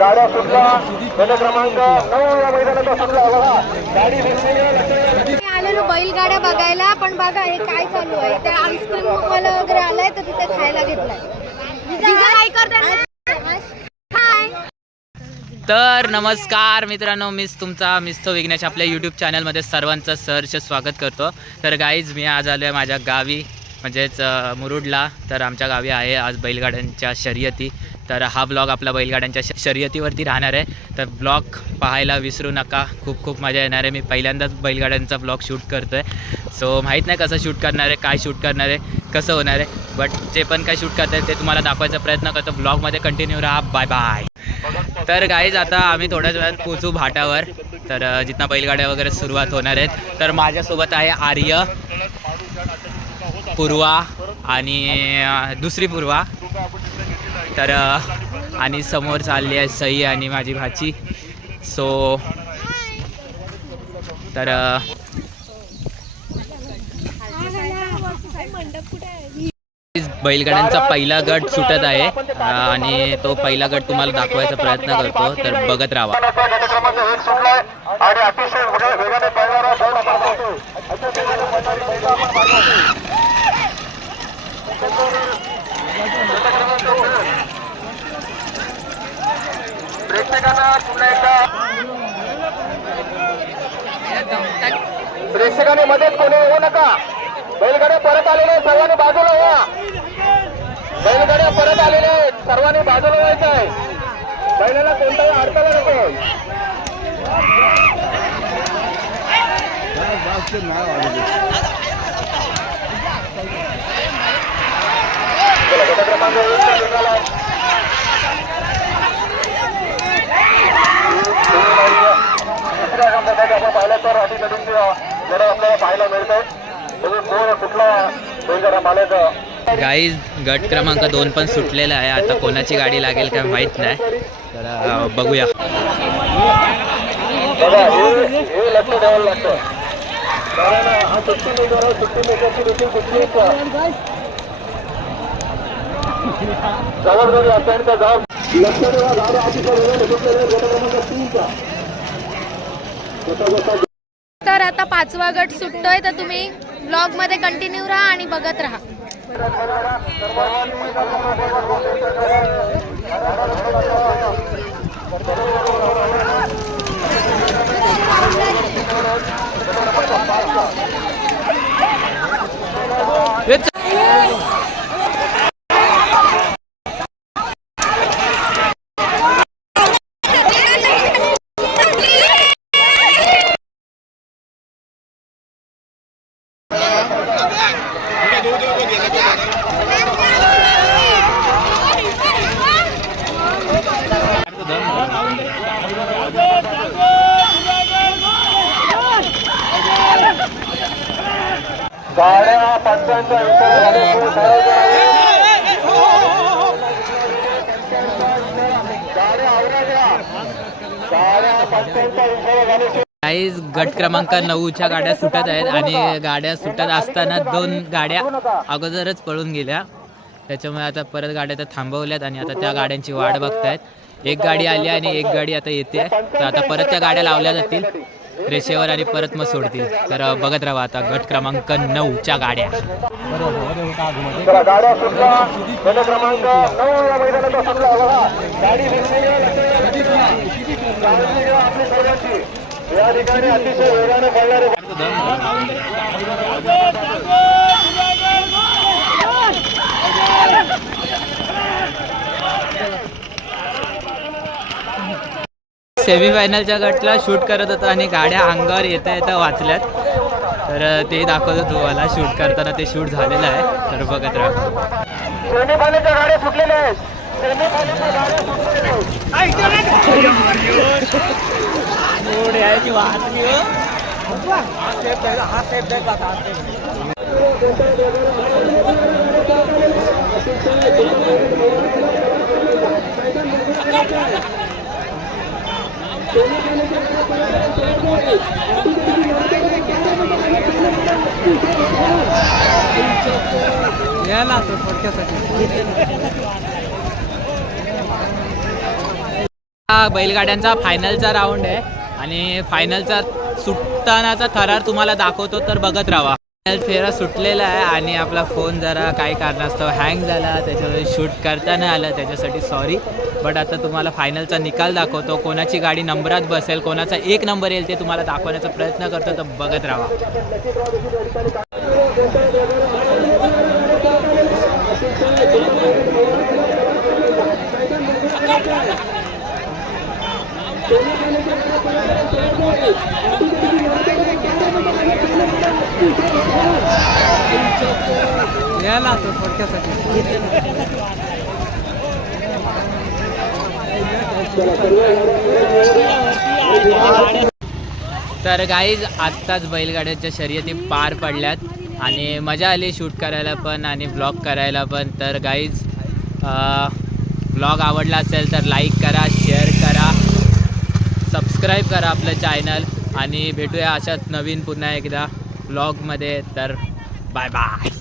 गाड्या सुटला क्रमांक 9 या मैदानाचा सुटला बघा गाडी आलेलो बैलगाड्या बघायला पण बघा हे काय चालू आहे त्या आईस्क्रीम वाला वगैरे आलाय तर तिथे खायला घेतलाय काय करताय तर नमस्कार मित्रांनो, मिस्तो विघ्नेश आपल्या यूट्यूब चॅनलमध्ये सर्वांचं सहर्ष स्वागत करतो. तर गाईज मी आज आलो आहे माझ्या गावी म्हणजेच मुरुडला. तर आमच्या गावी आहे आज बैलगाड्यांच्या शर्यती. तर हा ब्लॉग आपला बैलगाड्यांच्या शर्यतीवरती राहणार आहे. तर ब्लॉग पाहायला विसरू नका, खूप खूप मजा येणार आहे. मी पहिल्यांदाच बैलगाड्यांचा ब्लॉग शूट करतो आहे. सो माहीत नाही कसं शूट करणार आहे, काय शूट करणार आहे, कसं होणार आहे, बट जे पण काय शूट करत आहे ते तुम्हाला दाखवायचा प्रयत्न करतो. ब्लॉगमध्ये कंटिन्यू राहा. Bye bye. तर गाईज आता आम्ही थोड्याच वेळात पोचू भाटावर, तर जिथं बैलगाड्या वगैरे सुरुवात होणार आहेत. तर माझ्यासोबत आहे आर्य, पूर्वा आणि दुसरी पूर्वा. तर आणि समोर चालली आहे सई आणि माझी भाची. सो तर बैलगाड्यांचा पहिला गट सुटत आहे आणि तो पहिला गट तुम्हाला दाखवायचा प्रयत्न करतो. तर बघत राहा. प्रेक्षकांनी मध्येच कोणी येऊ नका. बैलगाड्या परत आलेले सर्वांनी बाजूला व्हा. बैलगाड्या परत आलेले सर्वांनी बाजूला व्हायचं आहे. बैलाला कोणताही अडथळा नको. आपण पाहिलं तर अशी नदीची आपल्याला पाहायला मिळते. गाईज गट क्रमांक 2 पण सुटलेला आहे. आता कोणाची गाडी लागेल काय माहीत नाही, तर बघूया. लक्ष द्यावं लागतं कारण हा सुट्टी मेकरची देखील कुठली जबाबदारी अत्यंत लक्ष देवा. गाड्या तर आता 5वा गट सुटतोय, तर तुम्ही ब्लॉग मध्ये कंटिन्यू राहा आणि बघत राहा. गाईज गट क्रमांक 9च्या गाड्या सुटत आहेत आणि गाड्या सुटत असताना 2 गाड्या अगोदरच पळून गेल्या. त्याच्यामुळे आता परत गाड्या तर थांबवल्यात आणि आता त्या गाड्यांची वाट बघतायत. एक गाडी आली आणि एक गाडी आता येते. तर आता परत त्या गाड्या लावल्या जातील रेषेवर आणि परत मग सोडतील. तर बघत राहा आता गट क्रमांक 9च्या गाड्या. गाड्या सुटला क्रमांक 9 या मैदानाचा सुटला बघा गाडी या ठिकाणी अतिशय वेगाने पडणारे सेमीफायनलच्या गटला शूट करत होतो आणि गाड्या अंगावर येता येता वाचल्यात. तर ते दाखवतो तुम्हाला शूट करताना. ते शूट झालेलं आहे, तर बघत राहा. सेमीफायनलच्या गाड्या सुटलेल्या आहेत. सेमीफायनलच्या गाड्या सुटलेल्या याला तो थोडक्यासाठी बैलगाड्यांचा फायनलचा राऊंड आहे आणि फायनलचा सुटतानाचा थरार तुम्हाला दाखवतो, तर बघत राहा. फायनल फेरा सुटलेला आहे आणि आपला फोन जरा काही कारणास्तव हँग झाला, त्याच्यामुळे शूट करता नाही आलं, त्याच्यासाठी सॉरी. बट आता तुम्हाला फायनलचा निकाल दाखवतो, कोणाची गाडी नंबरात बसेल, कोणाचा 1 नंबर येईल ते तुम्हाला दाखवण्याचा प्रयत्न करतो, तर बघत राहा. तर गाईज आत्ताच बैलगाड्याच्या शर्यती पार पडल्यात आणि मजा आली शूट करायला पण आणि ब्लॉग करायला पण. तर गाईज ब्लॉग आवडला असेल तर लाईक करा, शेअर करा, सबस्क्राईब करा आपलं चॅनल आणि भेटूया अशाच नवीन पुन्हा एकदा ब्लॉगमध्ये. तर बाय बाय.